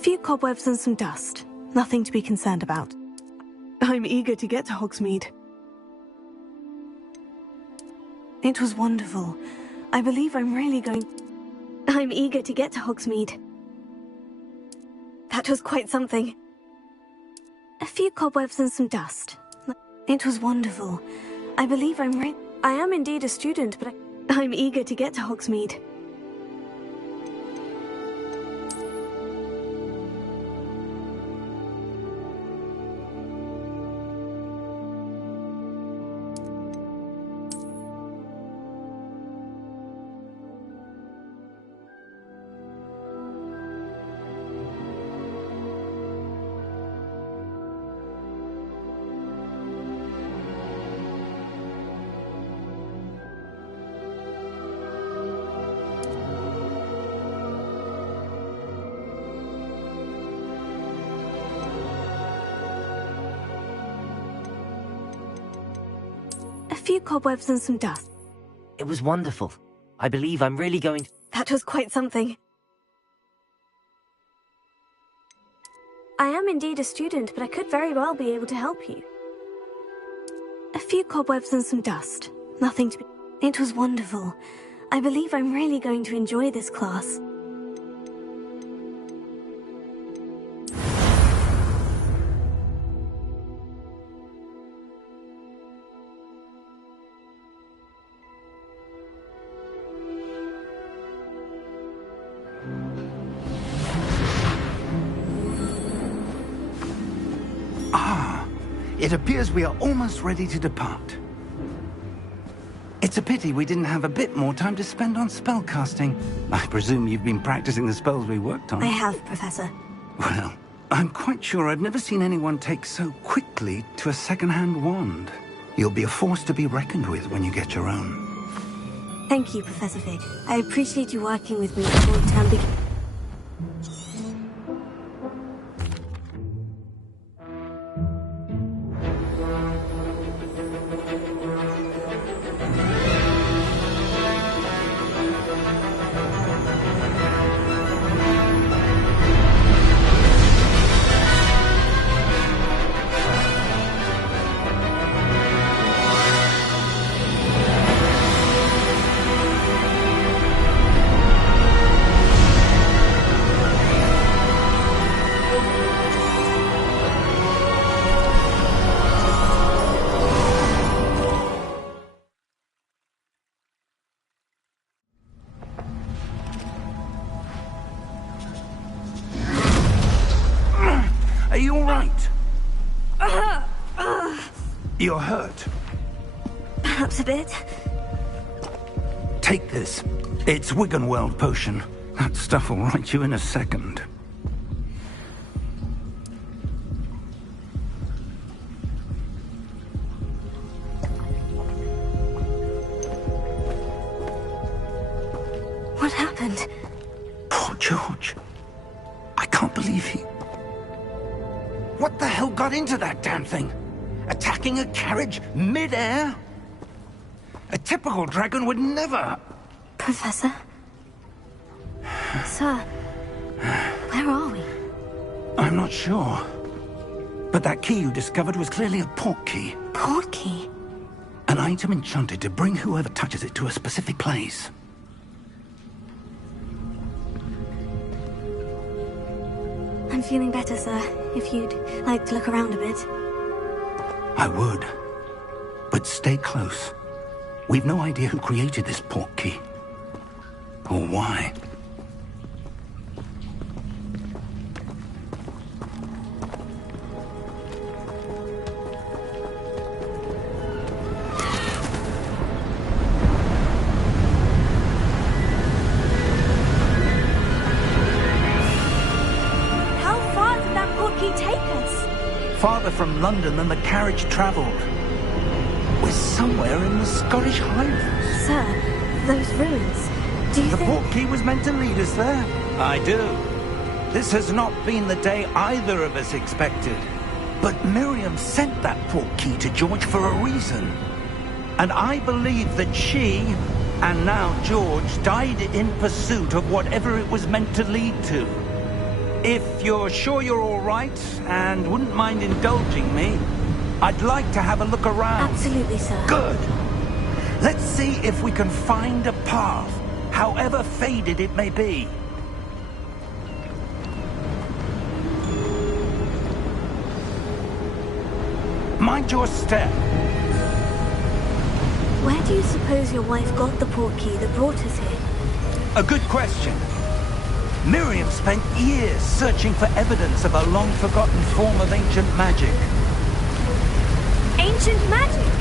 few cobwebs and some dust. Nothing to be concerned about. I'm eager to get to Hogsmeade. It was wonderful. I believe I'm really going... I'm eager to get to Hogsmeade. That was quite something. A few cobwebs and some dust. It was wonderful. I believe I am indeed a student, but I'm eager to get to Hogsmeade. A few cobwebs and some dust. It was wonderful. I believe I'm really going to... That was quite something. I am indeed a student, but I could very well be able to help you. A few cobwebs and some dust. Nothing to be... It was wonderful. I believe I'm really going to enjoy this class. It appears we are almost ready to depart. It's a pity we didn't have a bit more time to spend on spellcasting. I presume you've been practicing the spells we worked on. I have, Professor. Well, I'm quite sure I've never seen anyone take so quickly to a second-hand wand. You'll be a force to be reckoned with when you get your own. Thank you, Professor Fig. I appreciate you working with me before the term begins. Are you all right? You're hurt. Perhaps a bit. Take this. It's Wiggenweld potion. That stuff will right you in a second. What happened? Poor George. I can't believe he... What the hell got into that damn thing? Attacking a carriage mid-air? A typical dragon would never... Professor? Sir, where are we? I'm not sure. But that key you discovered was clearly a port key. Port key? An item enchanted to bring whoever touches it to a specific place. I'm feeling better, sir. If you'd like to look around a bit. I would. But stay close. We've no idea who created this port key. Or why. Farther from London than the carriage travelled. We're somewhere in the Scottish Highlands. Sir, those ruins. Do you think... The port key was meant to lead us there? I do. This has not been the day either of us expected. But Miriam sent that port key to George for a reason. And I believe that she, and now George, died in pursuit of whatever it was meant to lead to. If you're sure you're all right and wouldn't mind indulging me, I'd like to have a look around. Absolutely, sir. Good. Let's see if we can find a path, however faded it may be. Mind your step. Where do you suppose your wife got the portkey that brought us here? A good question. Miriam spent years searching for evidence of a long-forgotten form of ancient magic. Ancient magic?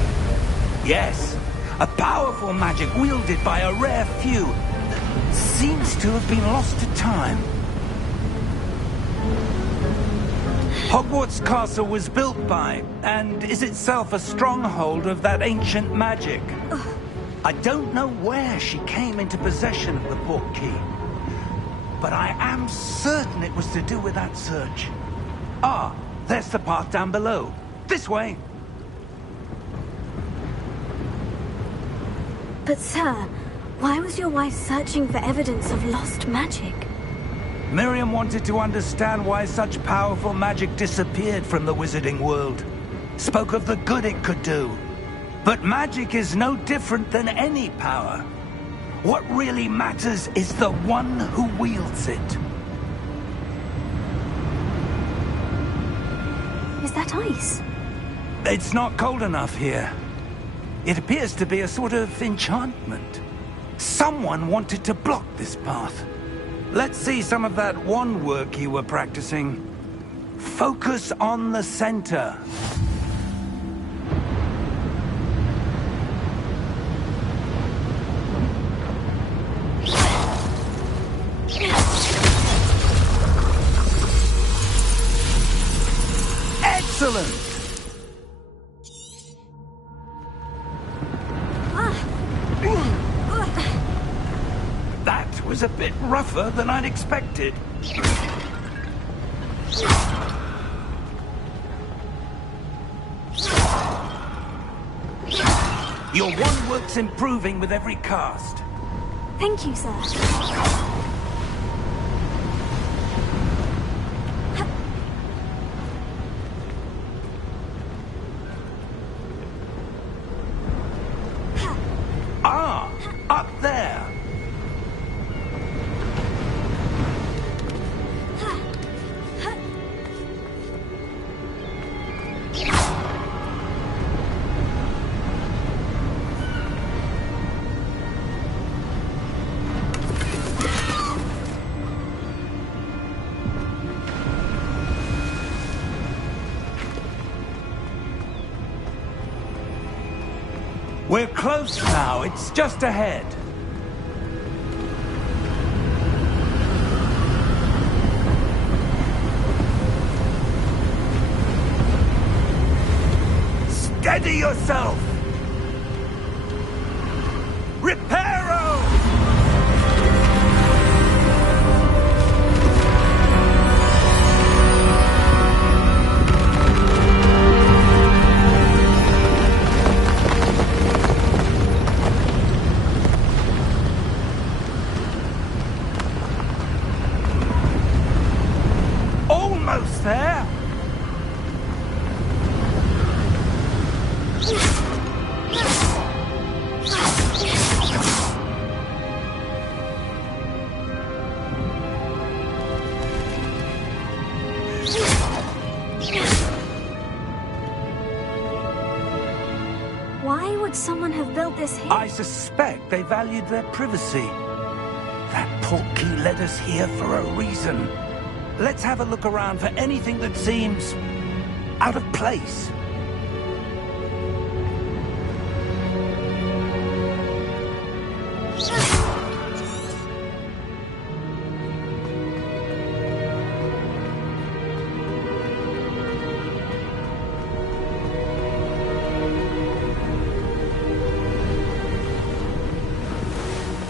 Yes, a powerful magic wielded by a rare few that seems to have been lost to time. Hogwarts Castle was built by, and is itself a stronghold of that ancient magic. I don't know where she came into possession of the portkey, but I am certain it was to do with that search. Ah, there's the path down below. This way. But sir, why was your wife searching for evidence of lost magic? Miriam wanted to understand why such powerful magic disappeared from the wizarding world. Spoke of the good it could do. But magic is no different than any power. What really matters is the one who wields it. Is that ice? It's not cold enough here. It appears to be a sort of enchantment. Someone wanted to block this path. Let's see some of that wand work you were practicing. Focus on the center. Excellent! That was a bit rougher than I'd expected. Your wand work's improving with every cast. Thank you, sir. Ah, up there. We're close now. It's just ahead. Steady yourself! Reparo! Almost there! Why would someone have built this here? I suspect they valued their privacy. That portkey led us here for a reason. Let's have a look around for anything that seems out of place.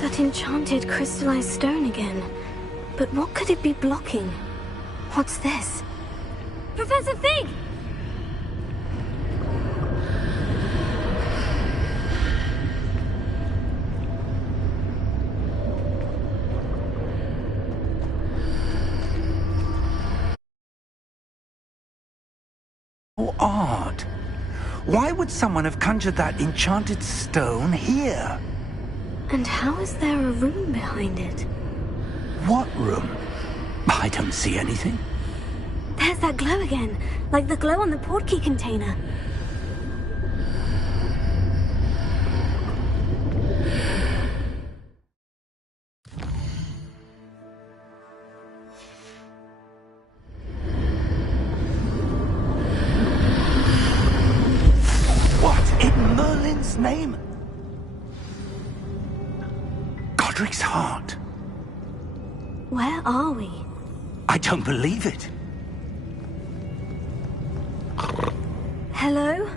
That enchanted crystallized stone again. But what could it be blocking? What's this? Professor Fig! Why would someone have conjured that enchanted stone here? And how is there a room behind it? What room? I don't see anything. There's that glow again, like the glow on the portkey container. What in Merlin's name? Godric's heart. Where are we? I don't believe it. Hello?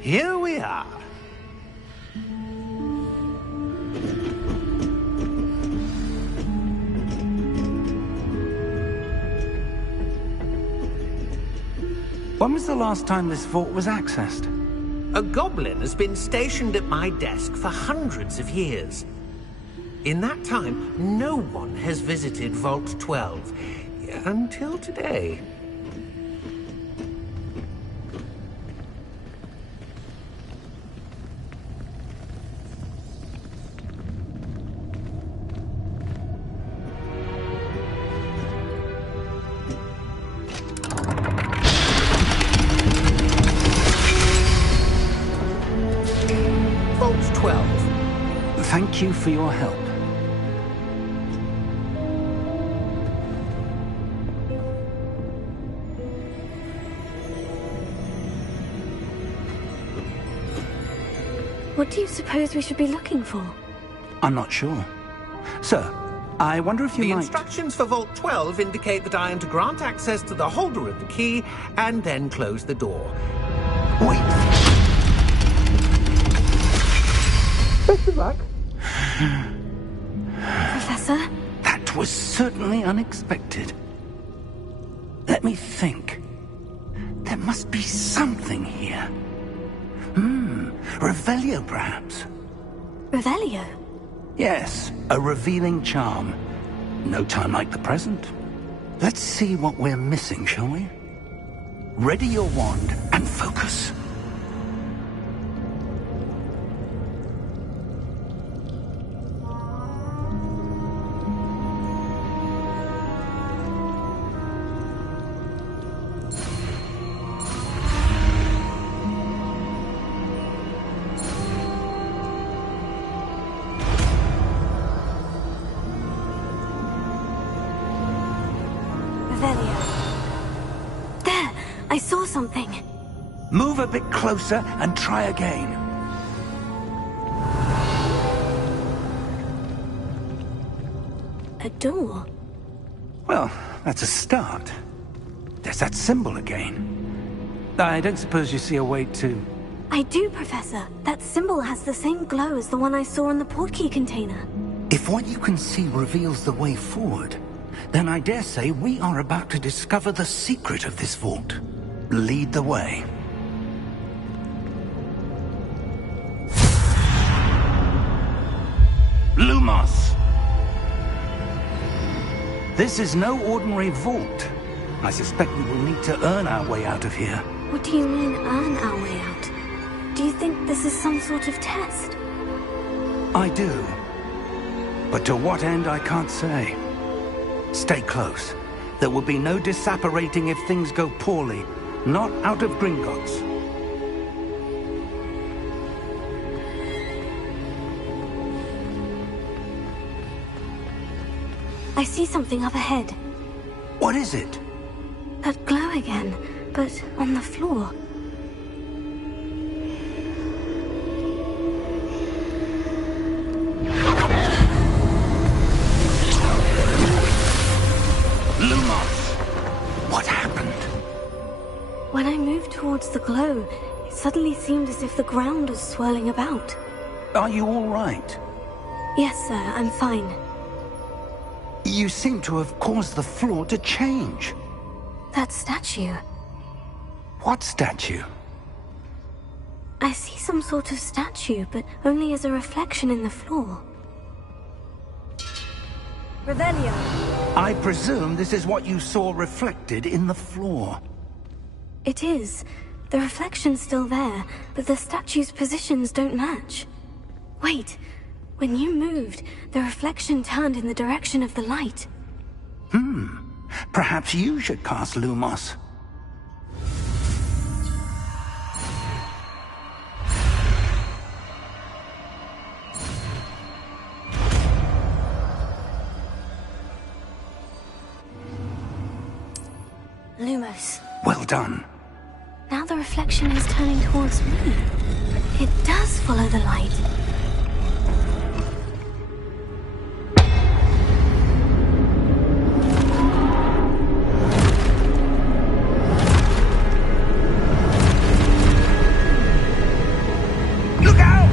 Here we are. When was the last time this vault was accessed? A goblin has been stationed at my desk for hundreds of years. In that time, no one has visited Vault 12 until today. Vault 12. Thank you for your help. What do you suppose we should be looking for? I'm not sure. Sir, I wonder if you The might... instructions for Vault 12 indicate that I am to grant access to the holder of the key and then close the door. Wait. Best of luck. Professor? That was certainly unexpected. Let me think. There must be something here. Revelio, perhaps? Revelio? Yes, a revealing charm. No time like the present. Let's see what we're missing, shall we? Ready your wand and focus. There! I saw something. Move a bit closer and try again. A door? Well, that's a start. There's that symbol again. I don't suppose you see a way to... I do, Professor. That symbol has the same glow as the one I saw in the portkey container. If what you can see reveals the way forward, then I dare say we are about to discover the secret of this vault. Lead the way. Lumos! This is no ordinary vault. I suspect we will need to earn our way out of here. What do you mean, earn our way out? Do you think this is some sort of test? I do. But to what end, I can't say. Stay close. There will be no disapparating if things go poorly. Not out of Gringotts. I see something up ahead. What is it? That glow again, but on the floor. Lumos! What happened? When I moved lost the glow, it suddenly seemed as if the ground was swirling about. Are you all right? Yes, sir, I'm fine. You seem to have caused the floor to change. That statue. What statue? I see some sort of statue, but only as a reflection in the floor. Revelio. I presume this is what you saw reflected in the floor. It is. The reflection's still there, but the statue's positions don't match. Wait, when you moved, the reflection turned in the direction of the light. Perhaps you should cast Lumos. Lumos. Well done. Now the reflection is turning towards me. It does follow the light. Look out!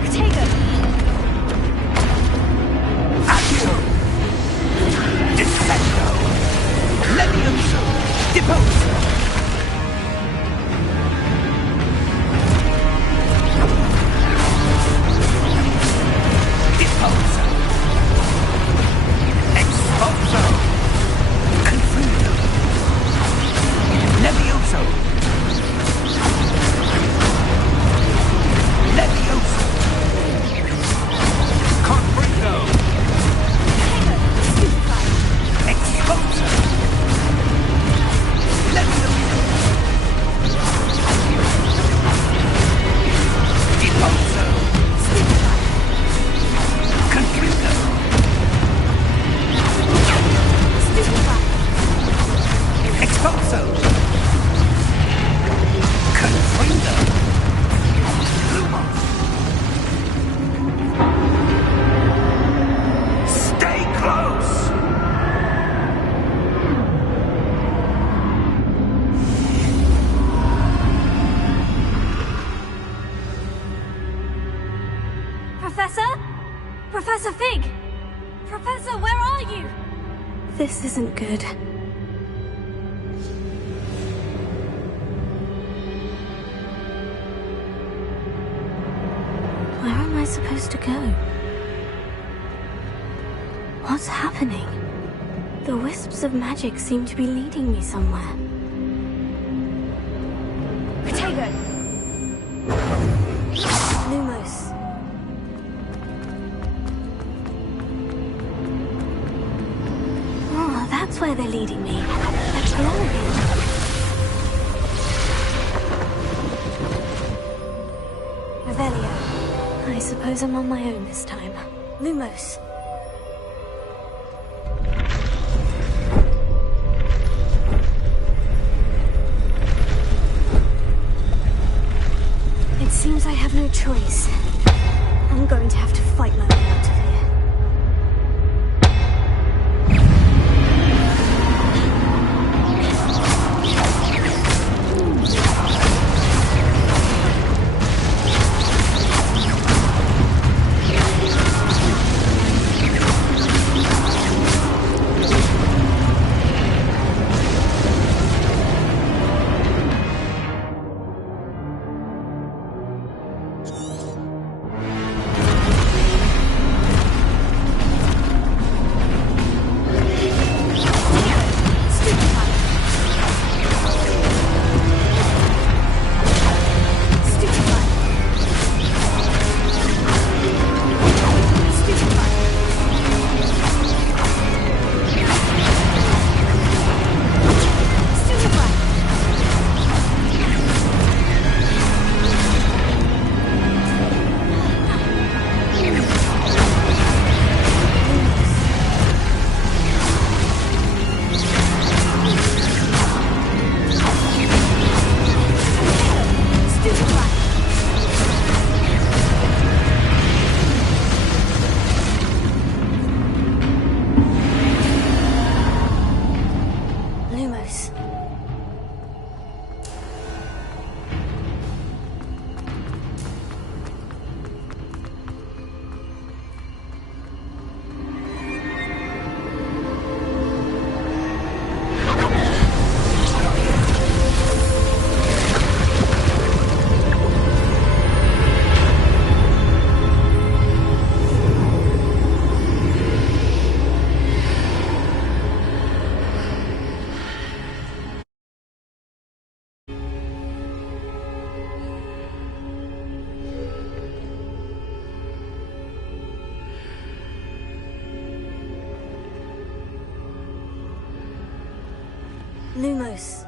Protego! Accio! Defendo! Levioso! Deposo! Deposo! Exposo! Confundo! Levioso! Levioso! Confringo! Exposo! Levioso! Deposo! Confringo! Exposo! Confringo! Lumos! Stay close! Professor? Professor Fig! Professor, where are you? This isn't good. Where am I supposed to go? What's happening? The wisps of magic seem to be leading me somewhere. Protego! Lumos. Oh, that's where they're leading me. They're glowing. Revelio. I suppose I'm on my own this time. Lumos. It seems I have no choice. I'm going to have to fight my way out of here. Lumos.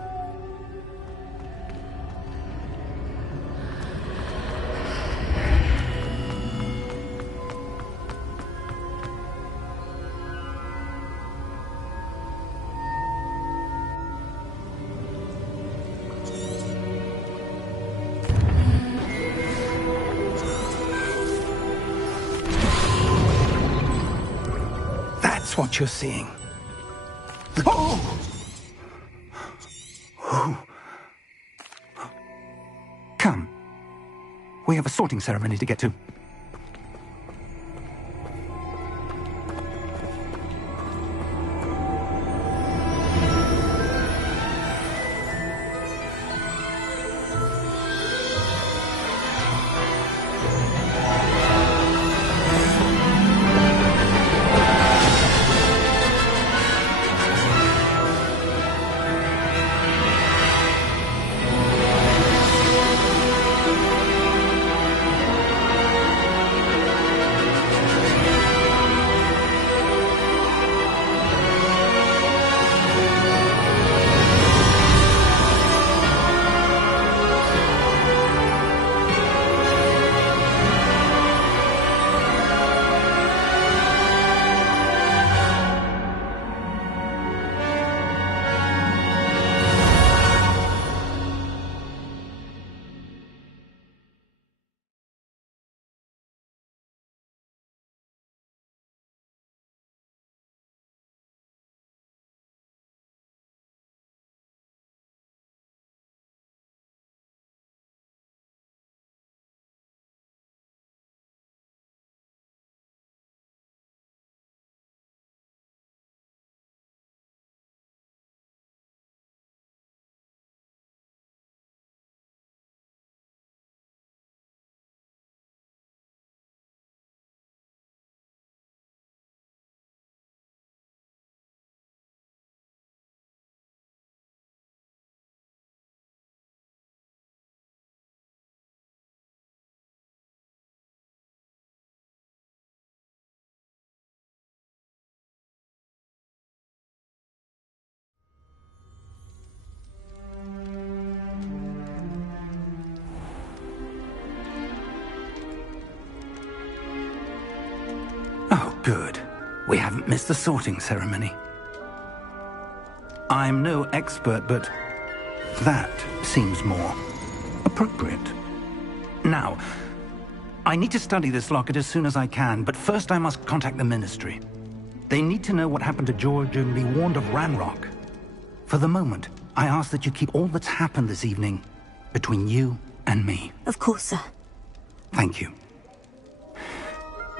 That's what you're seeing. Oh! Come. We have a sorting ceremony to get to. Oh, good. We haven't missed the sorting ceremony. I'm no expert, but that seems more appropriate. Now, I need to study this locket as soon as I can, but first I must contact the Ministry. They need to know what happened to George and be warned of Ranrock. For the moment, I ask that you keep all that's happened this evening between you and me. Of course, sir. Thank you.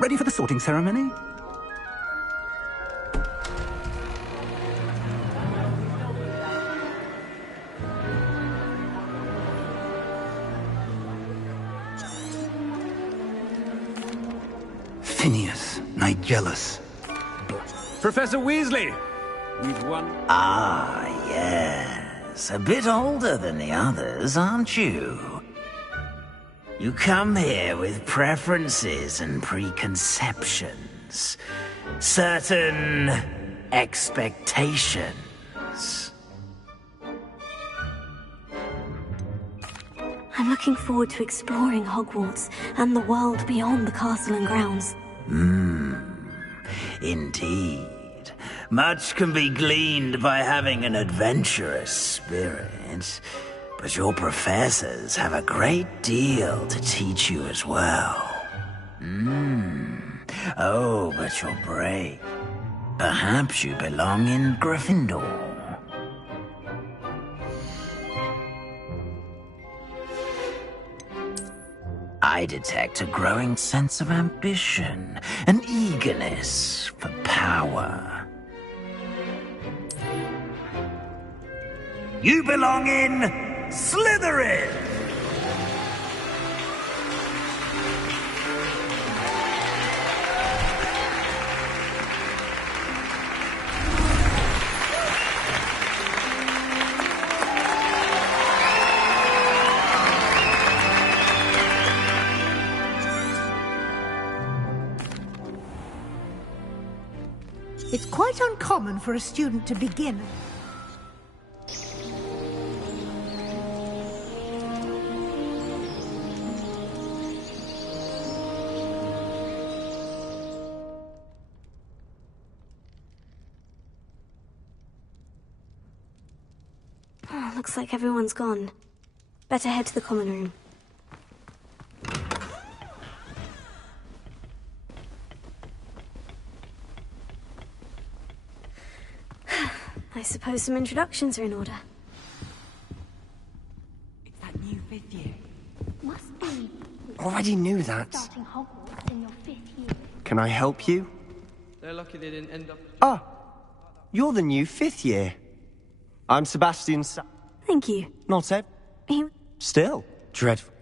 Ready for the sorting ceremony? Phineas, Nigellus. Professor Weasley! We've won. Ah, yes. A bit older than the others, aren't you? You come here with preferences and preconceptions. Certain expectations. I'm looking forward to exploring Hogwarts and the world beyond the castle and grounds. Indeed. Much can be gleaned by having an adventurous spirit, but your professors have a great deal to teach you as well. Oh, but you're brave. Perhaps you belong in Gryffindor. I detect a growing sense of ambition, an eagerness for power. You belong in Slytherin! It's quite uncommon for a student to begin. Looks like everyone's gone. Better head to the common room. I suppose some introductions are in order. It's that new 5th year. Must be. Already knew that. Starting Hogwarts in your 5th year. Can I help you? They're lucky they didn't end up... Ah, you're the new 5th year. I'm Sebastian Thank you. Not Eb. He... Still. Dreadful.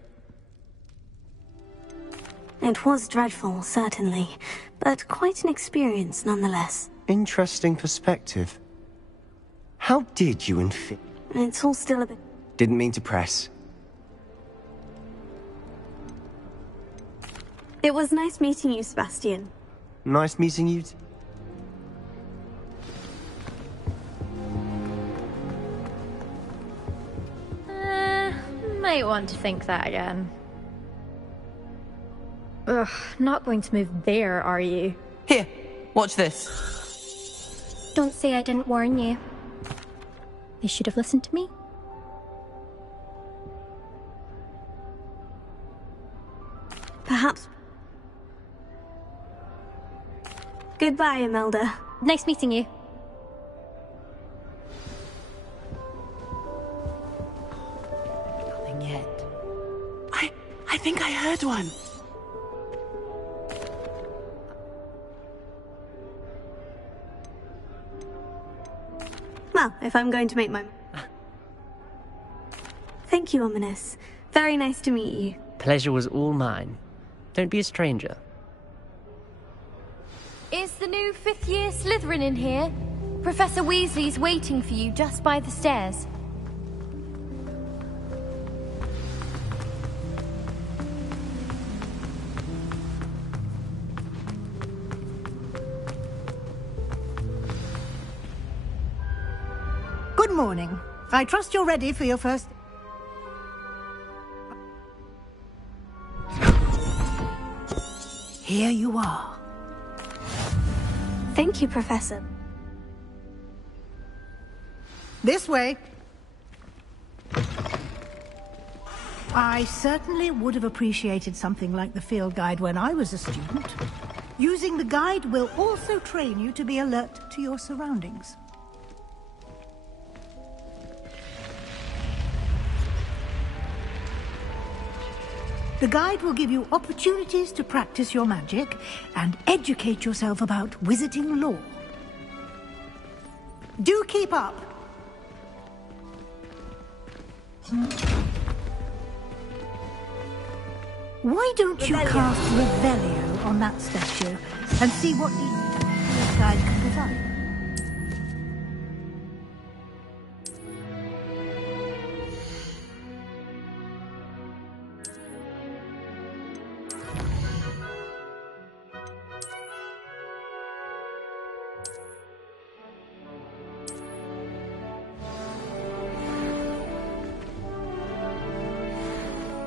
It was dreadful, certainly, but quite an experience nonetheless. Interesting perspective. How did you It's all still a bit... Didn't mean to press. It was nice meeting you, Sebastian. Nice meeting you. Might want to think that again. Ugh, not going to move there, are you? Here, watch this. Don't say I didn't warn you. You should have listened to me. Perhaps... Goodbye, Imelda. Nice meeting you. Nothing yet. I think I heard one. Well, if I'm going to make my... Thank you, Ominous. Very nice to meet you. Pleasure was all mine. Don't be a stranger. Is the new 5th year Slytherin in here? Professor Weasley's waiting for you just by the stairs. Good morning. I trust you're ready for your first... Here you are. Thank you, Professor. This way. I certainly would have appreciated something like the field guide when I was a student. Using the guide will also train you to be alert to your surroundings. The guide will give you opportunities to practice your magic and educate yourself about wizarding lore. Do keep up. Why don't you cast Revelio on that statue and see what the guide can provide?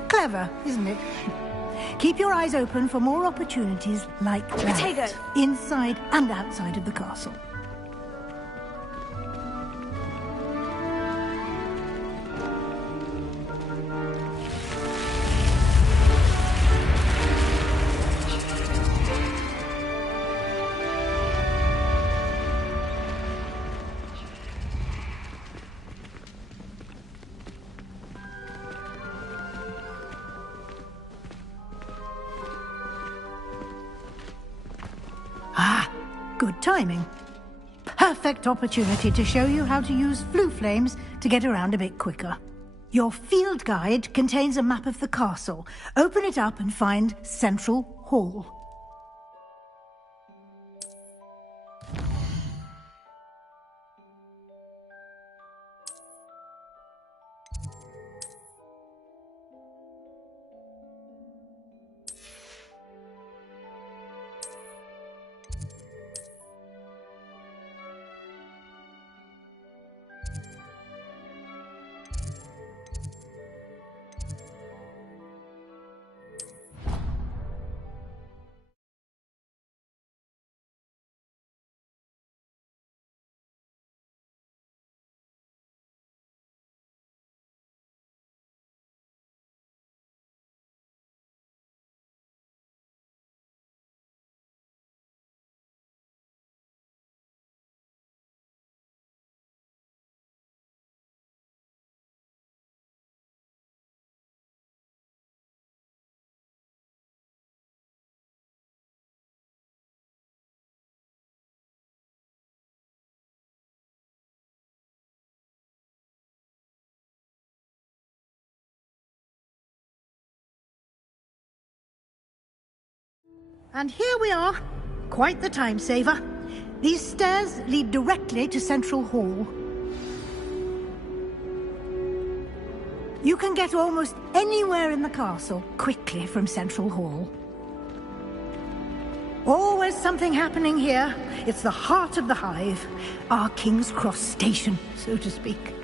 Clever, isn't it? Keep your eyes open for more opportunities like that, inside and outside of the castle. Good timing. Perfect opportunity to show you how to use flue flames to get around a bit quicker. Your field guide contains a map of the castle. Open it up and find Central Hall. And here we are. Quite the time saver. These stairs lead directly to Central Hall. You can get almost anywhere in the castle quickly from Central Hall. Always something happening here. It's the heart of the Hive. Our King's Cross station, so to speak.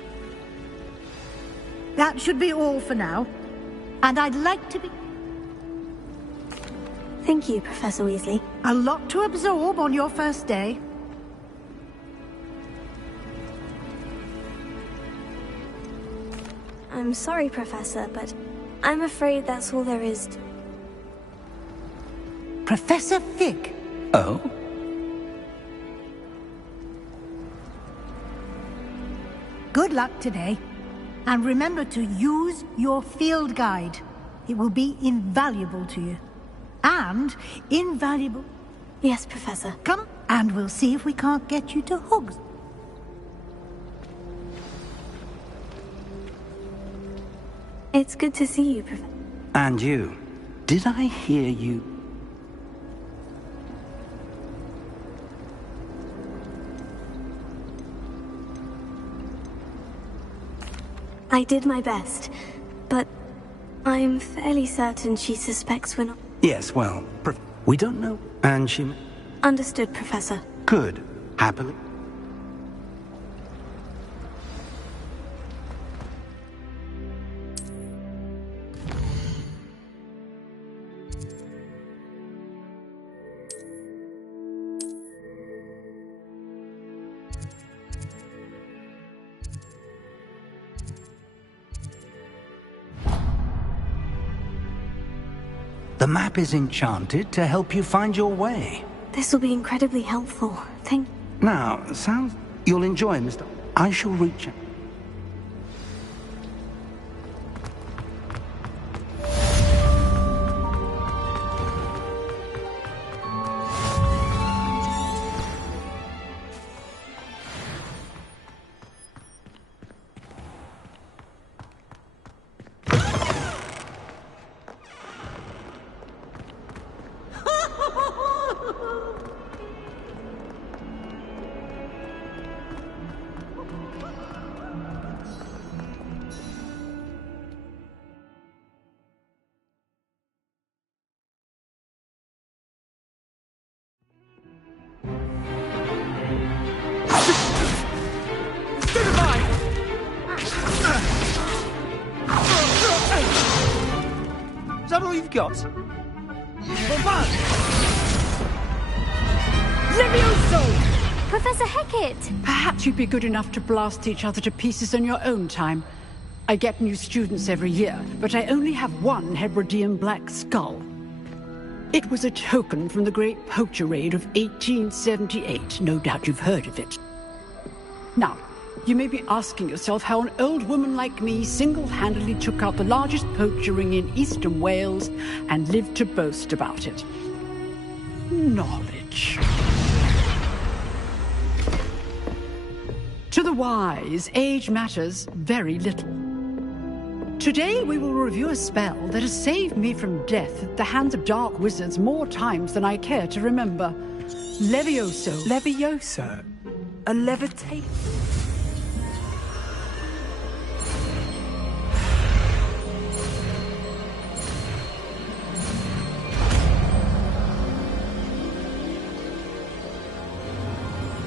That should be all for now. And I'd like to be... Thank you, Professor Weasley. A lot to absorb on your first day. I'm sorry, Professor, but I'm afraid that's all there is. Professor Fig. Oh? Good luck today. And remember to use your field guide. It will be invaluable to you. And invaluable... Yes, Professor. Come, and we'll see if we can't get you to Hogwarts. It's good to see you, Professor. And you. Did I hear you? I did my best, but I'm fairly certain she suspects we're not... Yes, well, we don't know. And she... Understood, Professor. Good. Happily. The map is enchanted to help you find your way. This will be incredibly helpful. Thank... Now, sounds... You'll enjoy, Mr... I shall reach out. Is that all you've got? Levioso! Professor Hecat! Perhaps you'd be good enough to blast each other to pieces in your own time. I get new students every year, but I only have one Hebridean black skull. It was a token from the Great Poacher Raid of 1878. No doubt you've heard of it. Now, you may be asking yourself how an old woman like me single-handedly took out the largest poacher ring in eastern Wales and lived to boast about it. Knowledge. To the wise, age matters very little. Today we will review a spell that has saved me from death at the hands of dark wizards more times than I care to remember. Levioso. Levioso? A levitate?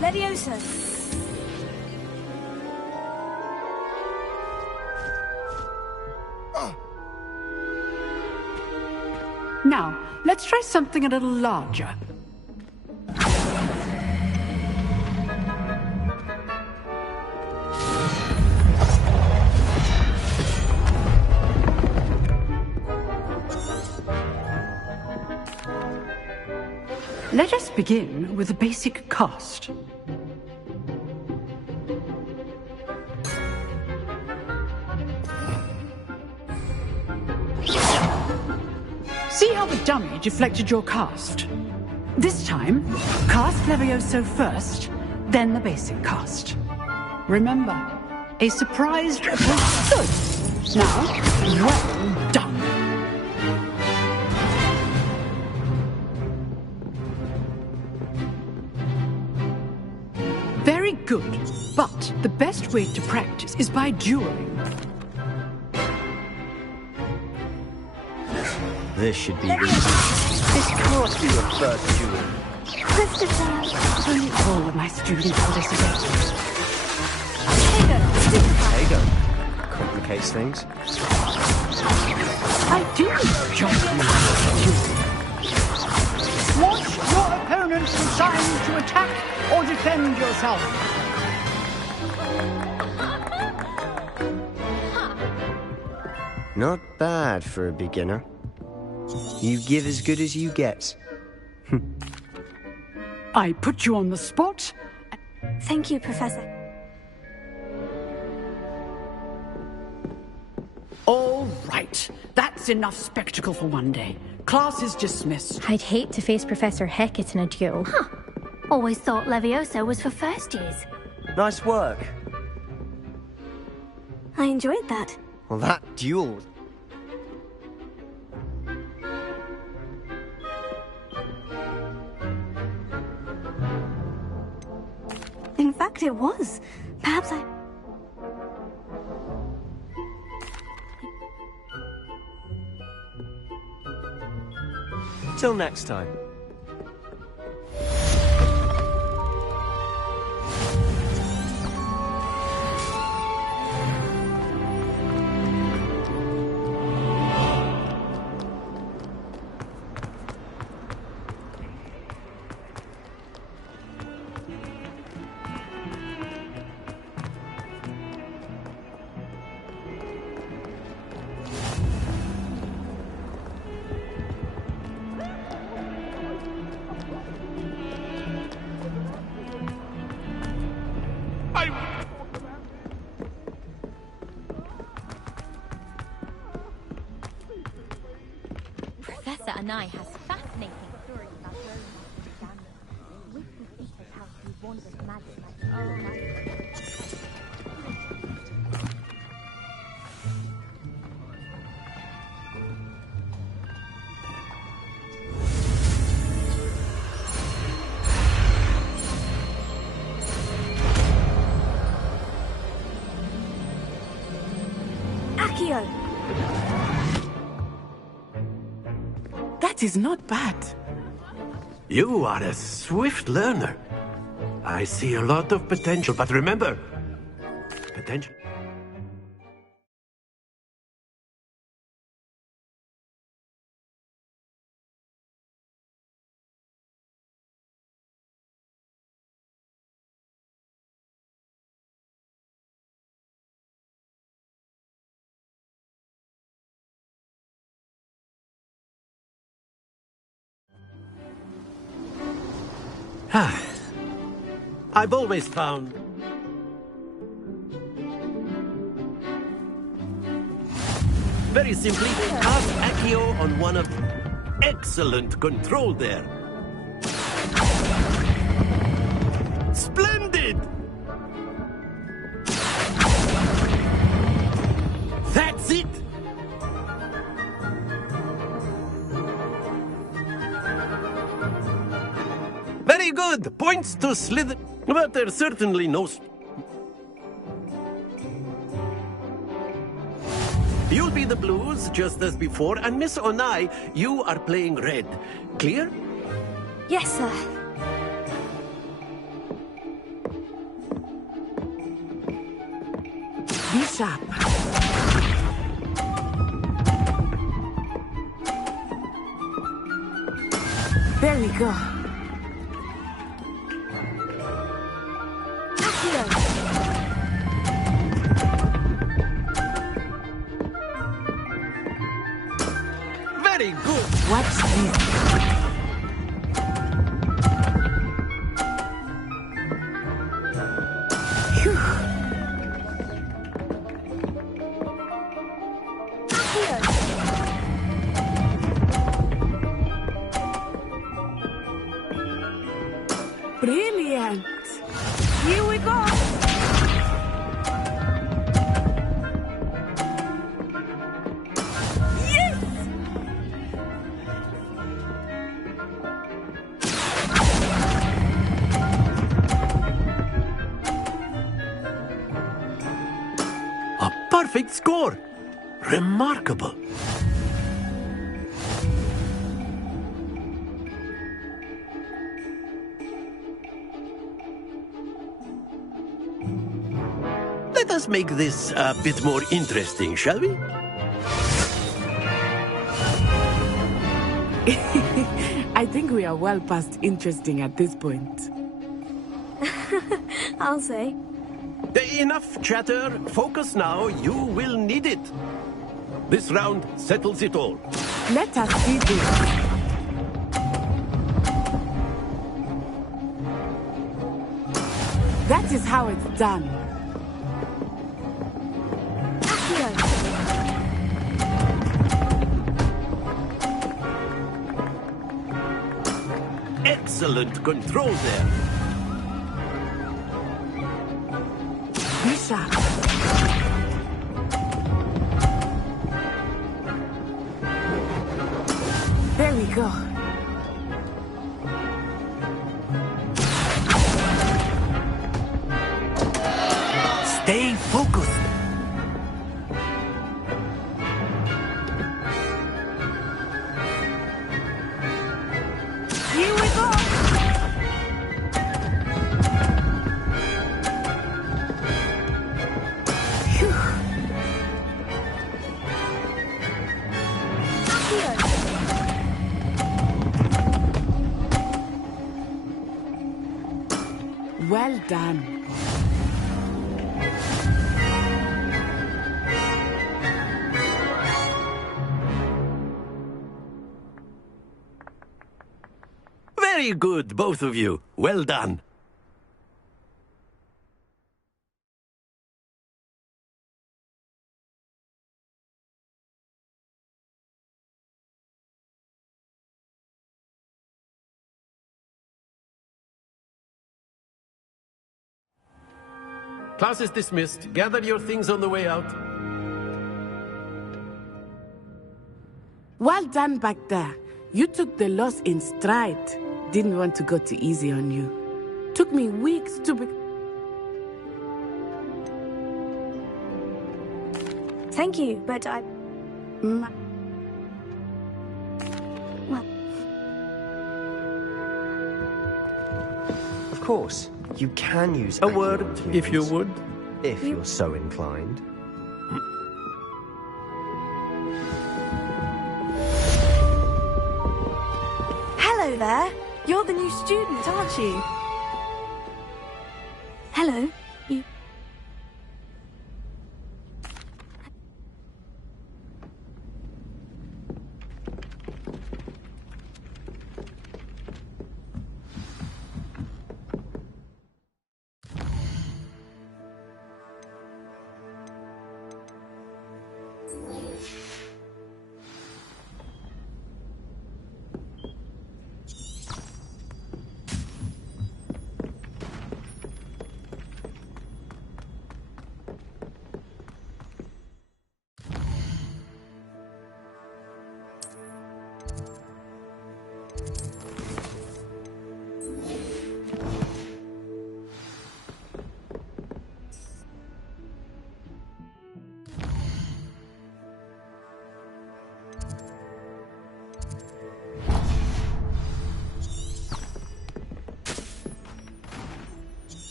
Levioso! Now, let's try something a little larger. Let us begin with a basic cast. See how the dummy deflected your cast? This time, cast Levioso first, then the basic cast. Remember, a surprised approach. Now, well done. right. The best way to practice is by dueling. This should be easy. This can't be your first duel. Christopher! Only all of my students participate. Hago. Complicates things. I do jump Watch your opponent decide to attack or defend yourself. Not bad for a beginner. You give as good as you get. I put you on the spot. Thank you, Professor. All right. That's enough spectacle for one day. Class is dismissed. I'd hate to face Professor Hecat in a duel. Huh. Always thought Levioso was for first years. Nice work. I enjoyed that. Well, that duel... In fact, it was. Perhaps I... Till next time. Professor Anai has fascinating stories about Rome and With the secret how he wandered magic Accio! That is not bad. You are a swift learner. I see a lot of potential, but remember, potential. I've always found... Very simply, cast Accio on one of... Excellent control there. Splendid! That's it! Very good! Points to Slither... But there's certainly no... You'll be the blues, just as before, and Miss Onai, you are playing red. Clear? Yes, sir. Be sharp. There we go. Very good. Watch this. Brilliant. Here we go. perfect score. Remarkable. Let us make this a bit more interesting, shall we? I think we are well past interesting at this point. I'll say. Enough chatter. Focus now. You will need it. This round settles it all. Let us see this. That is how it's done. Excellent control there. Be sharp. There we go. Stay focused. Here we go. Well done. Very good, both of you. Well done. Class is dismissed. Gather your things on the way out. Well done back there. You took the loss in stride. Didn't want to go too easy on you. Took me weeks to be... Thank you, but I... Well... Of course, you can use a word, if you would. If you're so inclined. Hello there. You're the new student, aren't you? Hello. You...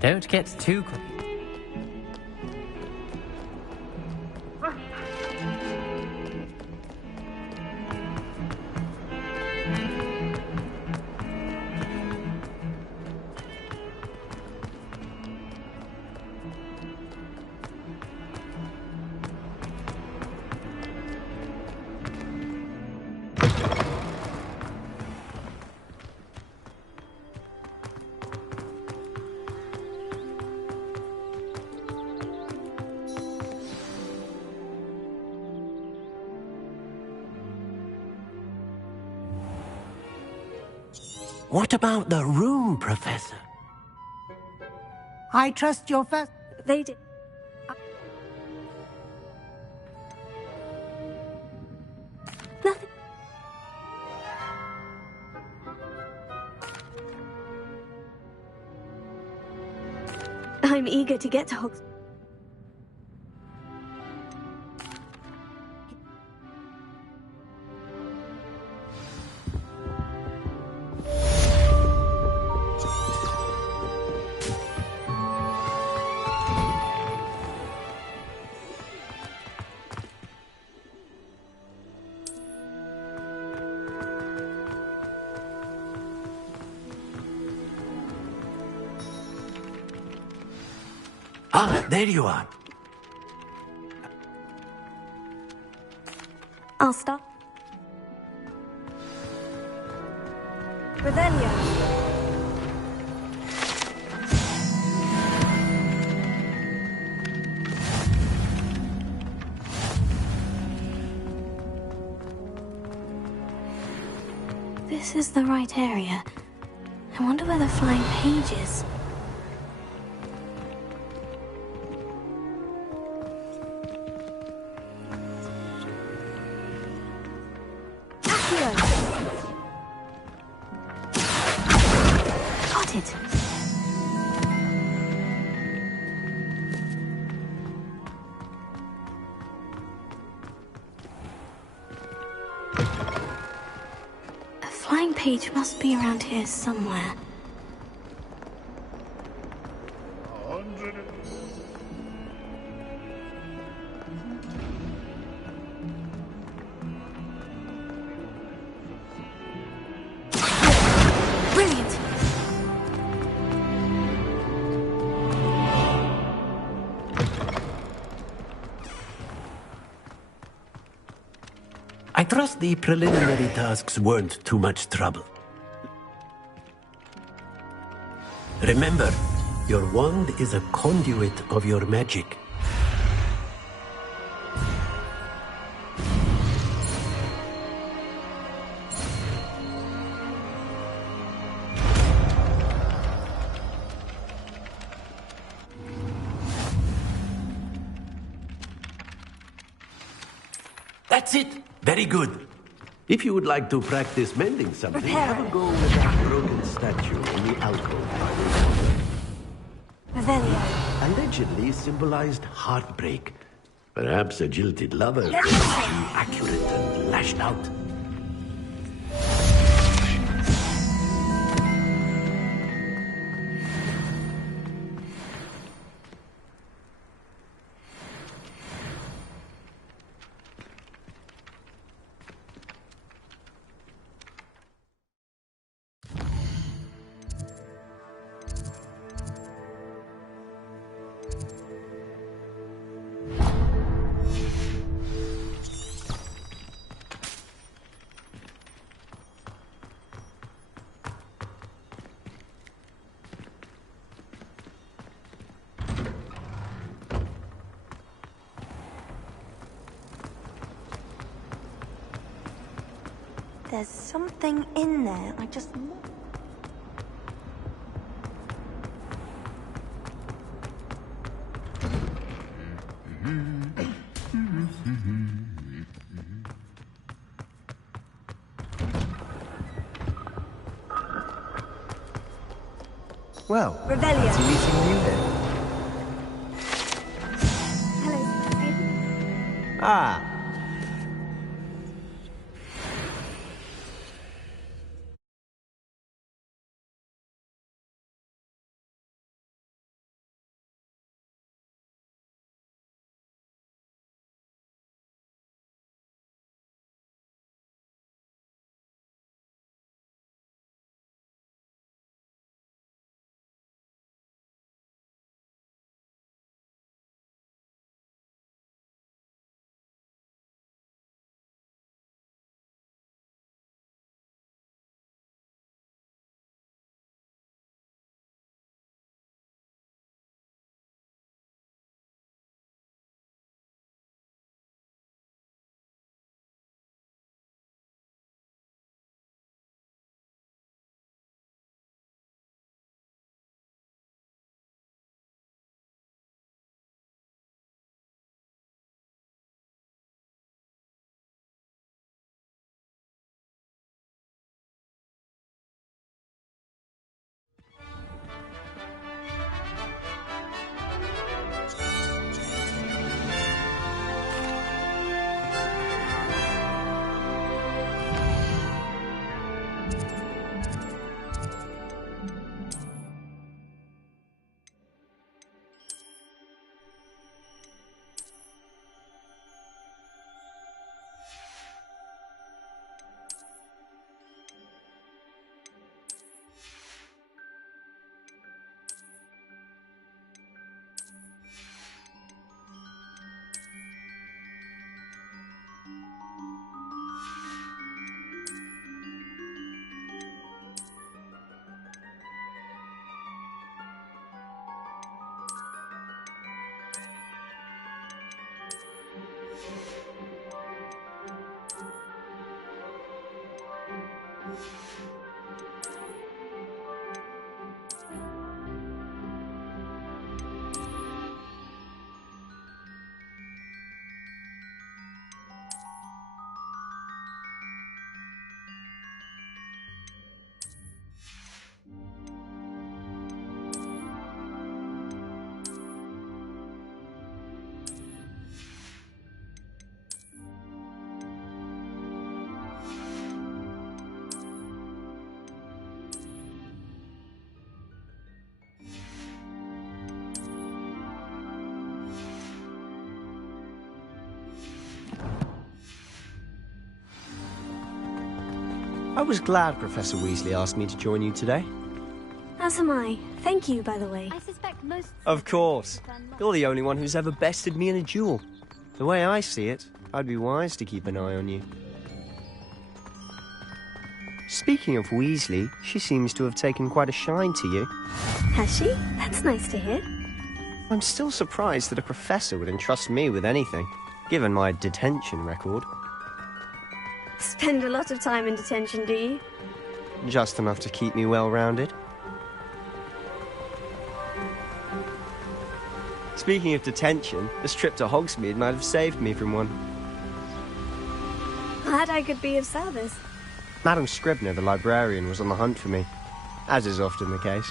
Don't get too close. What about the room, Professor? I trust your first... They did. Nothing. I'm eager to get to Hogsmeade. Ah, there you are. I'll stop. Revelio. This is the right area. I wonder where the flying page is. Got it. A flying page must be around here somewhere. Brilliant! I trust the preliminary tasks weren't too much trouble. Remember, your wand is a conduit of your magic. That's it! Very good. If you would like to practice mending something, have a go with that broken statue in the alcove by the water. Revelio. Allegedly symbolized heartbreak. Perhaps a jilted lover was too accurate and lashed out. There's something in there. I just... Well, Revelio. fancy meeting you here. Hello, Sebastian. Ah, I was glad Professor Weasley asked me to join you today. As am I. Thank you, by the way. I suspect most... Of course. You're the only one who's ever bested me in a duel. The way I see it, I'd be wise to keep an eye on you. Speaking of Weasley, she seems to have taken quite a shine to you. Has she? That's nice to hear. I'm still surprised that a professor would entrust me with anything, given my detention record. Spend a lot of time in detention, do you? Just enough to keep me well-rounded. Speaking of detention, this trip to Hogsmeade might have saved me from one. Glad I could be of service. Madam Scribner, the librarian, was on the hunt for me, as is often the case.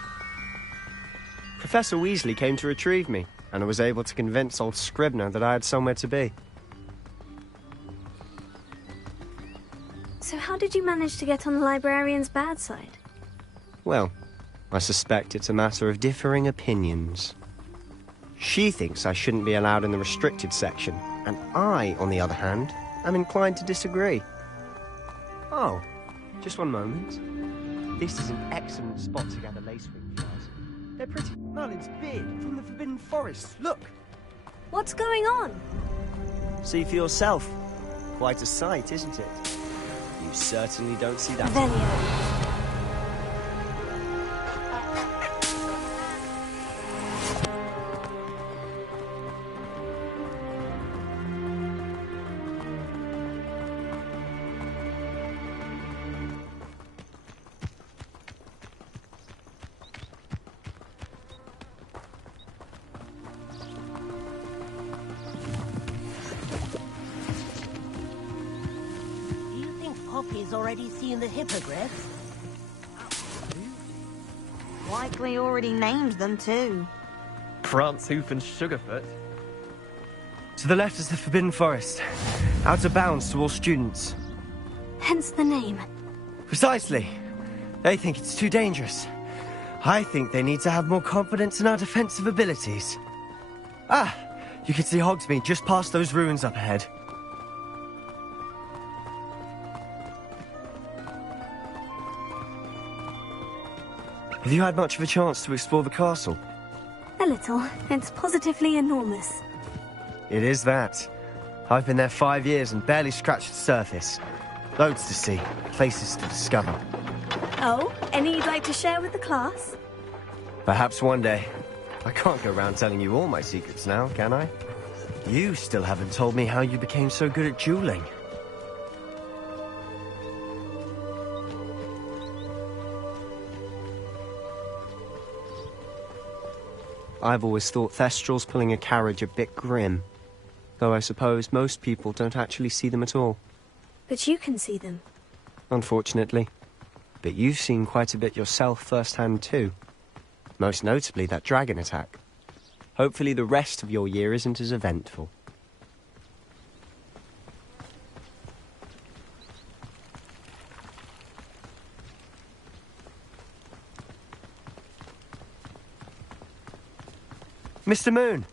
Professor Weasley came to retrieve me, and I was able to convince old Scribner that I had somewhere to be. So how did you manage to get on the librarian's bad side? Well, I suspect it's a matter of differing opinions. She thinks I shouldn't be allowed in the restricted section, and I, on the other hand, am inclined to disagree. Oh, just one moment. This is an excellent spot to gather lacewing flowers. They're pretty. Merlin's beard from the Forbidden Forest. Look! What's going on? See for yourself. Quite a sight, isn't it? You certainly don't see that. Velio. Poppy's already seen the hippogriffs? Likely already named them too. Prancehoof and Sugarfoot. To the left is the Forbidden Forest. Out of bounds to all students. Hence the name. Precisely. They think it's too dangerous. I think they need to have more confidence in our defensive abilities. Ah! You can see Hogsmeade just past those ruins up ahead. Have you had much of a chance to explore the castle? A little. It's positively enormous. It is that. I've been there 5 years and barely scratched the surface. Loads to see, places to discover. Oh, any you'd like to share with the class? Perhaps one day. I can't go around telling you all my secrets now, can I? You still haven't told me how you became so good at dueling. I've always thought Thestrals pulling a carriage a bit grim. Though I suppose most people don't actually see them at all. But you can see them. Unfortunately. But you've seen quite a bit yourself firsthand too. Most notably that dragon attack. Hopefully the rest of your year isn't as eventful. Mr. Moon!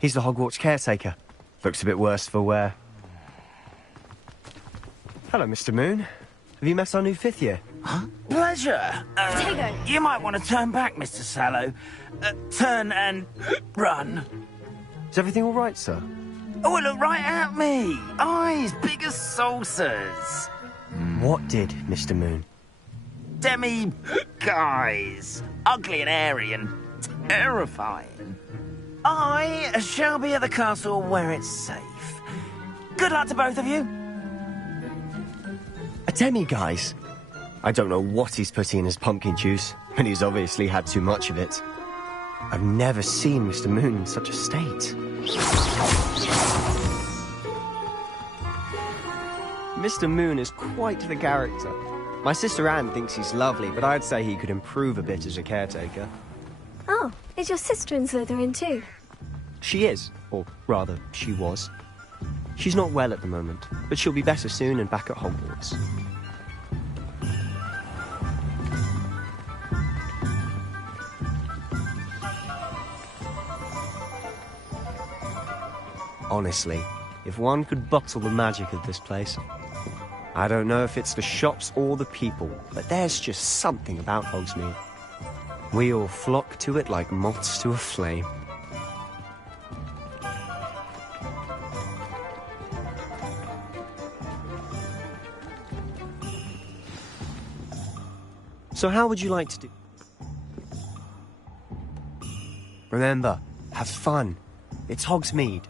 He's the Hogwarts caretaker. Looks a bit worse for wear. Hello, Mr. Moon. Have you met our new 5th year? Huh? Pleasure. You might want to turn back, Mr. Sallow. Turn and run. Is everything all right, sir? Oh, look right at me. Eyes big as saucers. What did, Mr. Moon? Guys. Ugly and hairy and terrifying. I shall be at the castle where it's safe. Good luck to both of you. A demi-guise? I don't know what he's putting in his pumpkin juice, and he's obviously had too much of it. I've never seen Mr. Moon in such a state. Mr. Moon is quite the character. My sister Anne thinks he's lovely, but I'd say he could improve a bit as a caretaker. Oh, is your sister in Slytherin too? She is, or rather, she was. She's not well at the moment, but she'll be better soon and back at Hogwarts. Honestly, if one could bottle the magic of this place. I don't know if it's the shops or the people, but there's just something about Hogsmeade. We all flock to it like moths to a flame. So how would you like to do? Remember, have fun. It's Hogsmeade.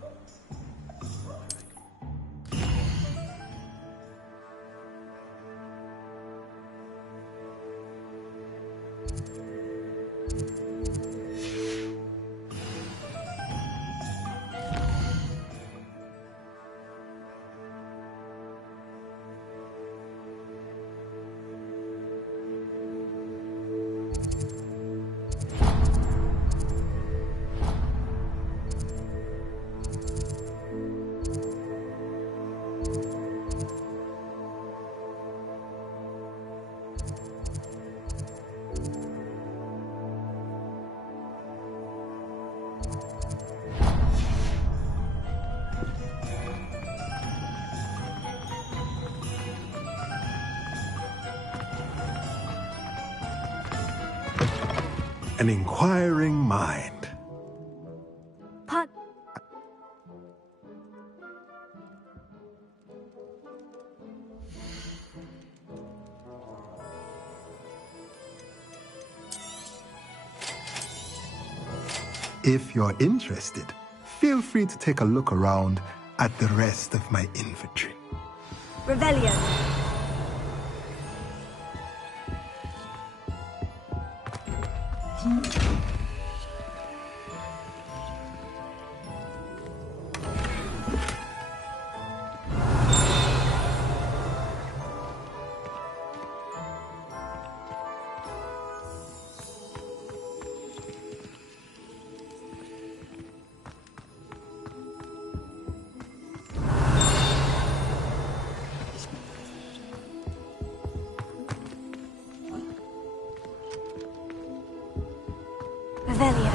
An inquiring mind. Pot. If you're interested, feel free to take a look around at the rest of my inventory. Revelio. Revelio.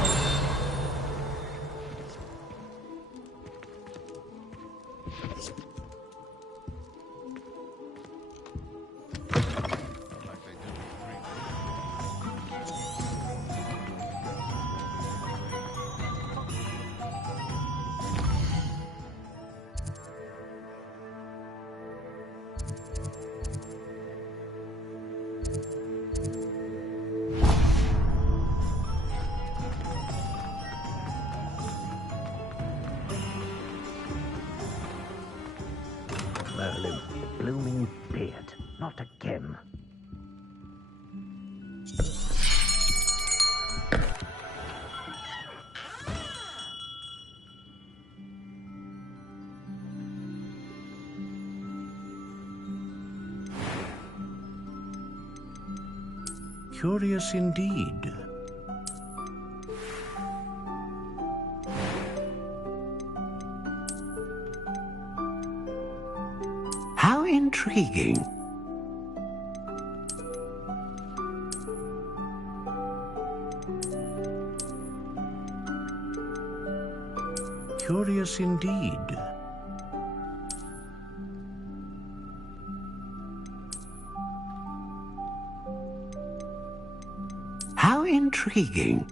Merlin, blooming beard, not again. Curious indeed. How intriguing. Curious indeed. How intriguing.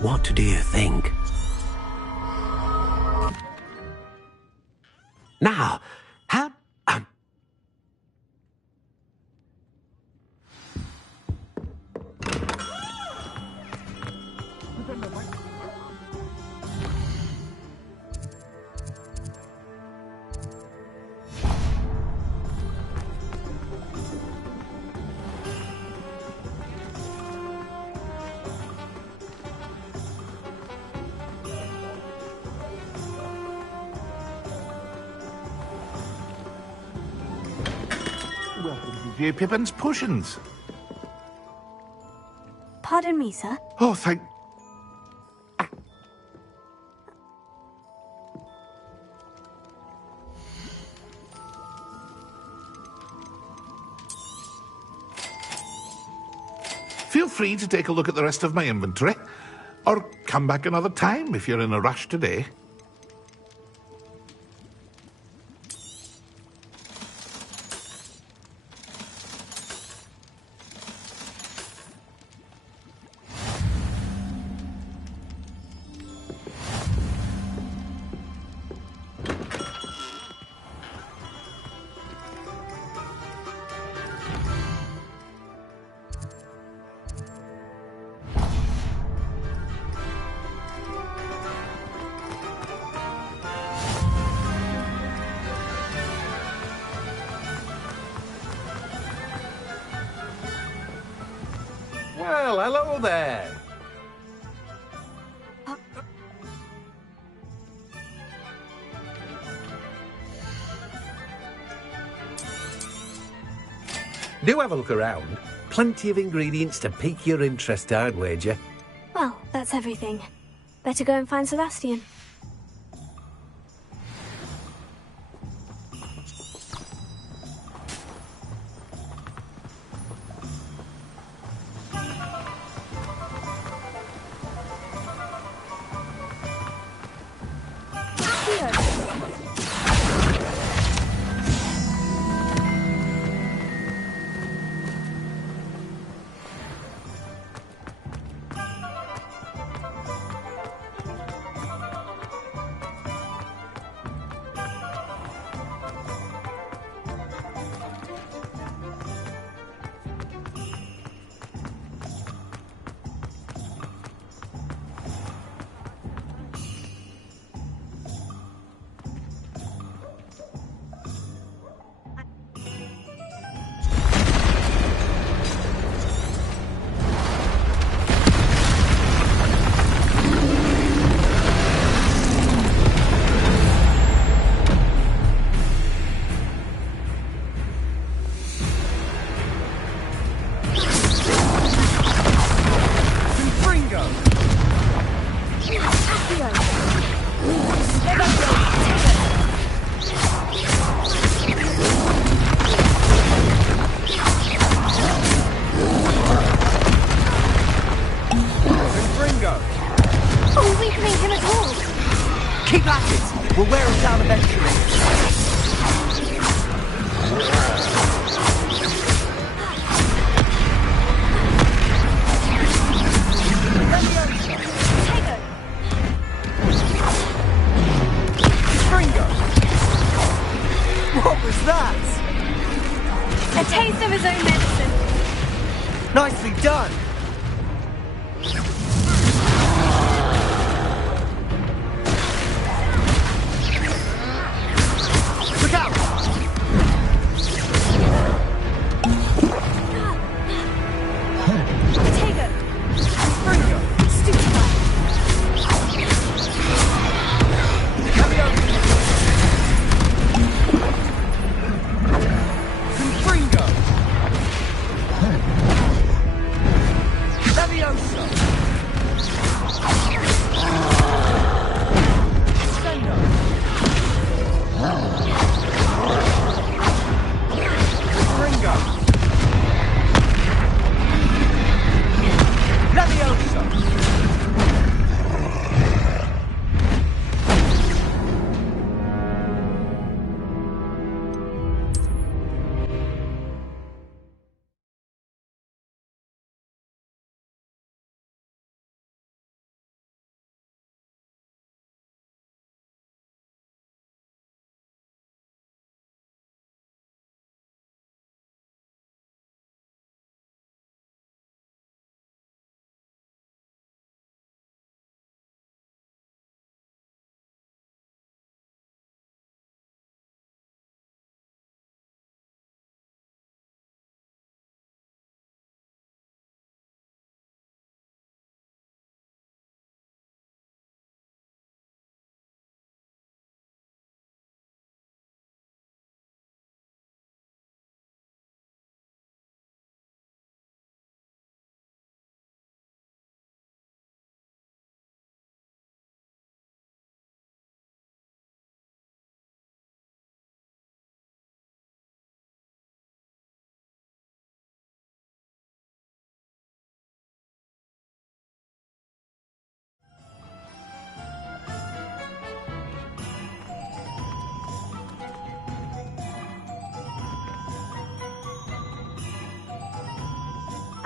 What do you think? Now, how... Dear Pippin's potions. Pardon me, sir. Oh, thank... Feel free to take a look at the rest of my inventory, or come back another time if you're in a rush today. Well, hello there. Do have a look around. Plenty of ingredients to pique your interest, I'd wager. Well, that's everything. Better go and find Sebastian. Oh, we can make him at all. Keep at it! We'll wear him down eventually. What was that? A taste of his own medicine. Nicely done. Look out! Tego! Springo! Stupefy! Springo! Leviosa!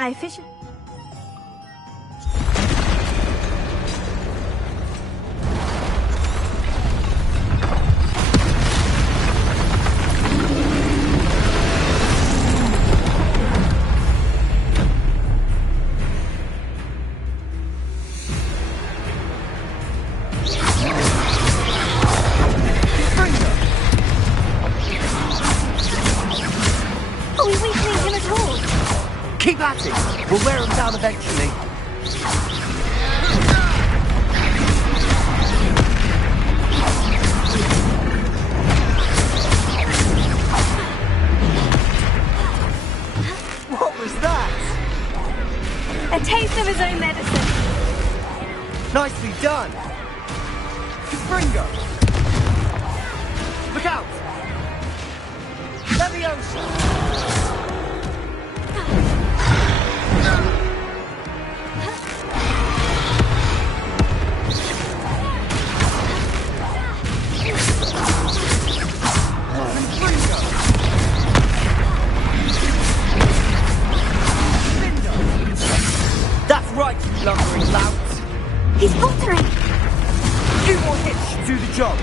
I officially... Keep at it! We'll wear them down eventually. What was that? A taste of his own medicine. Nicely done. Fringo! Look out! Leviosa! That's right, you lumbering louts! He's faltering! Few more hits should do the job!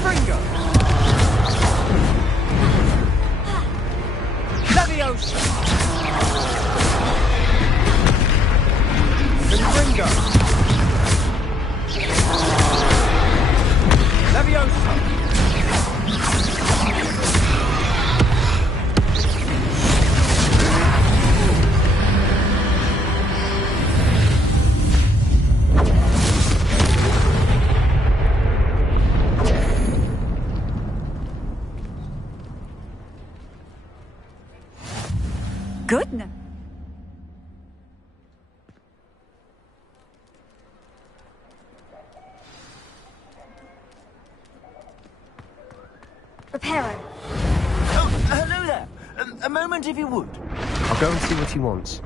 Fringo! Leviosa! Fringo! Leviosa! Goodness. Reparo. Oh, hello there. A moment if you would. I'll go and see what he wants.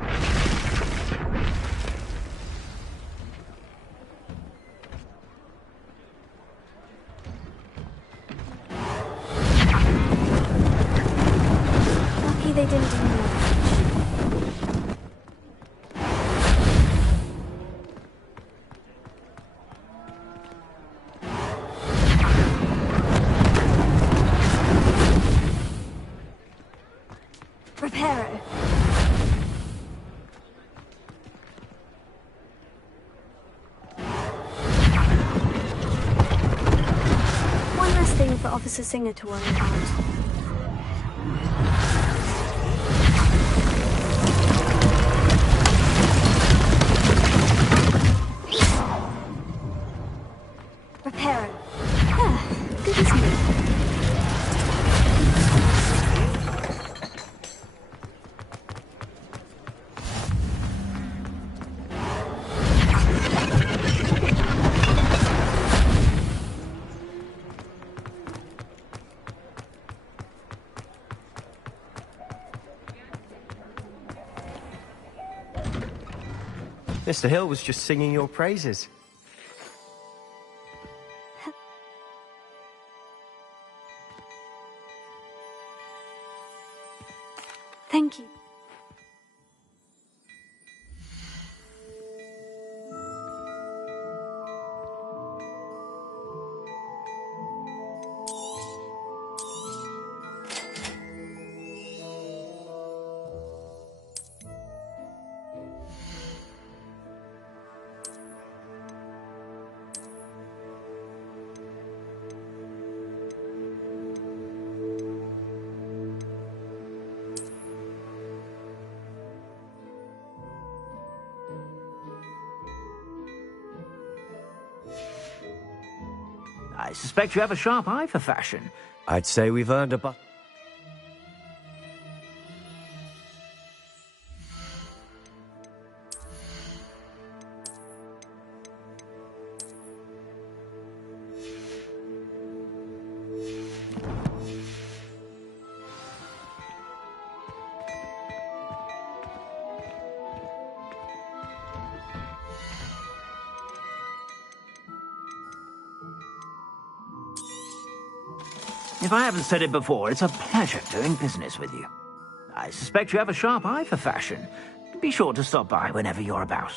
Lucky they didn't do more. Reparo. One less thing for Officer Singer to worry about. Reparo. Ah, good as new. Mr. Hill was just singing your praises. Thank you. I suspect you have a sharp eye for fashion. I'd say we've earned a If I haven't said it before, it's a pleasure doing business with you. I suspect you have a sharp eye for fashion. Be sure to stop by whenever you're about.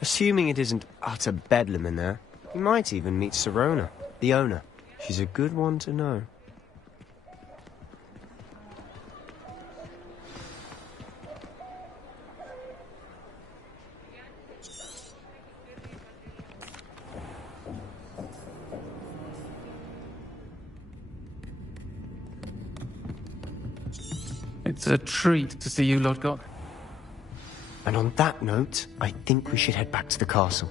Assuming it isn't utter bedlam in there, you might even meet Sirona, the owner. She's a good one to know. It's a treat to see you, Lodgok. And on that note, I think we should head back to the castle.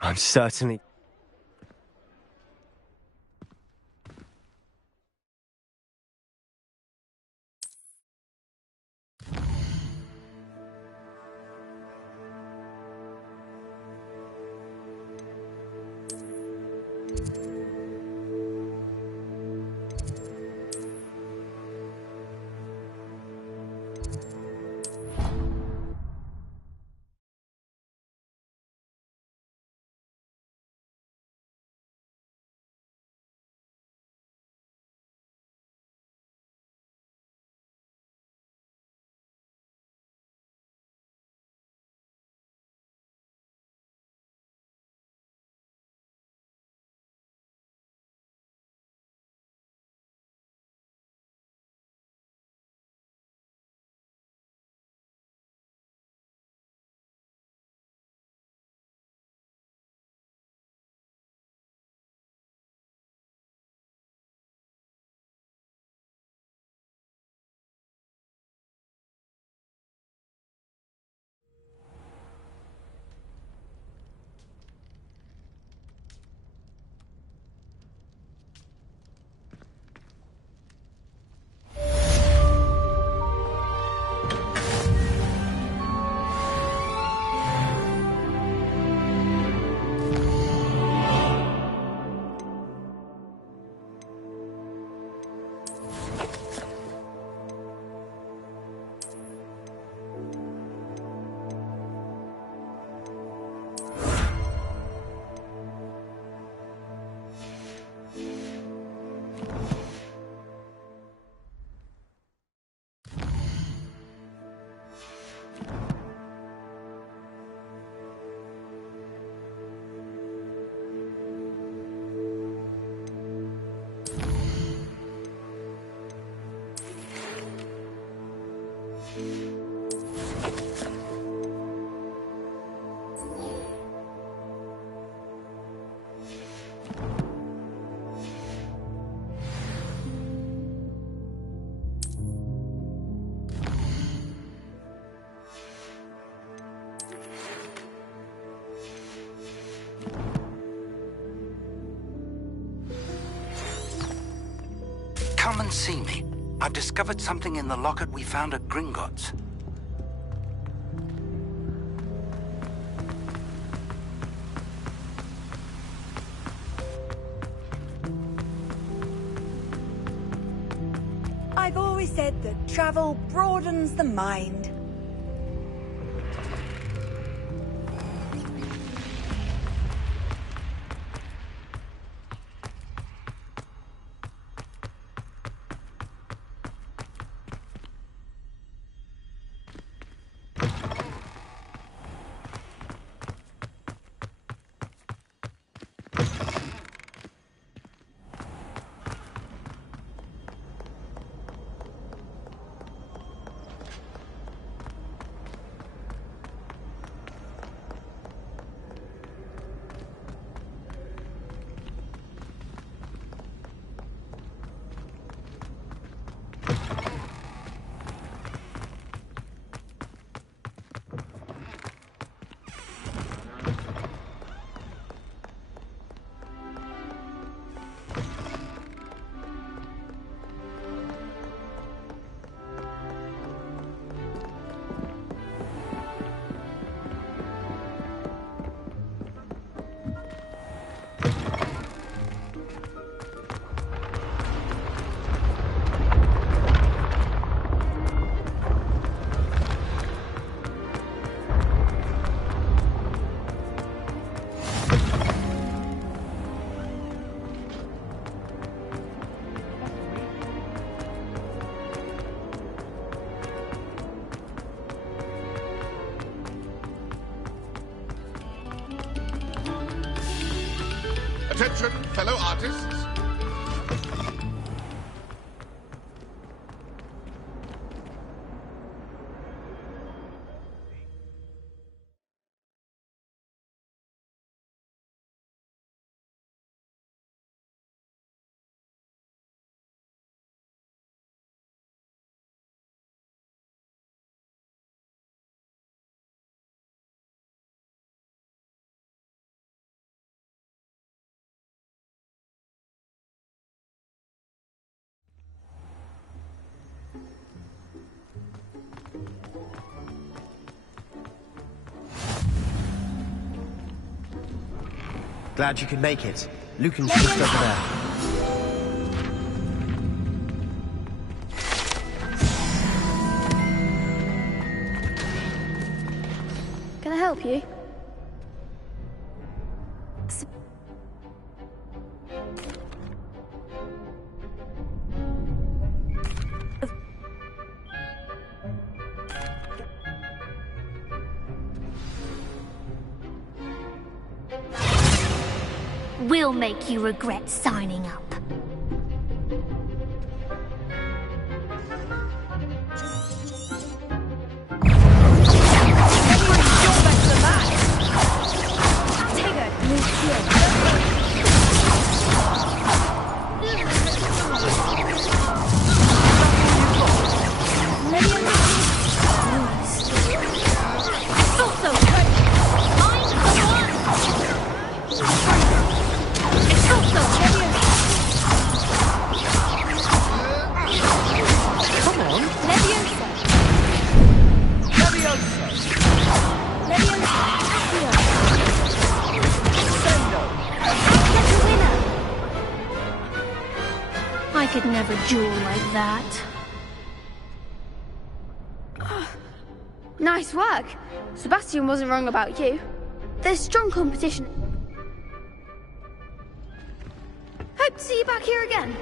I'm certainly... Come and see me. I've discovered something in the locket we found at Gringotts. I've always said that travel broadens the mind. Attention, fellow artists. Glad you could make it. Lucan's just over there. Can I help you? We'll make you regret signing up. I could never duel like that. Nice work. Sebastian wasn't wrong about you. There's strong competition. Hope to see you back here again.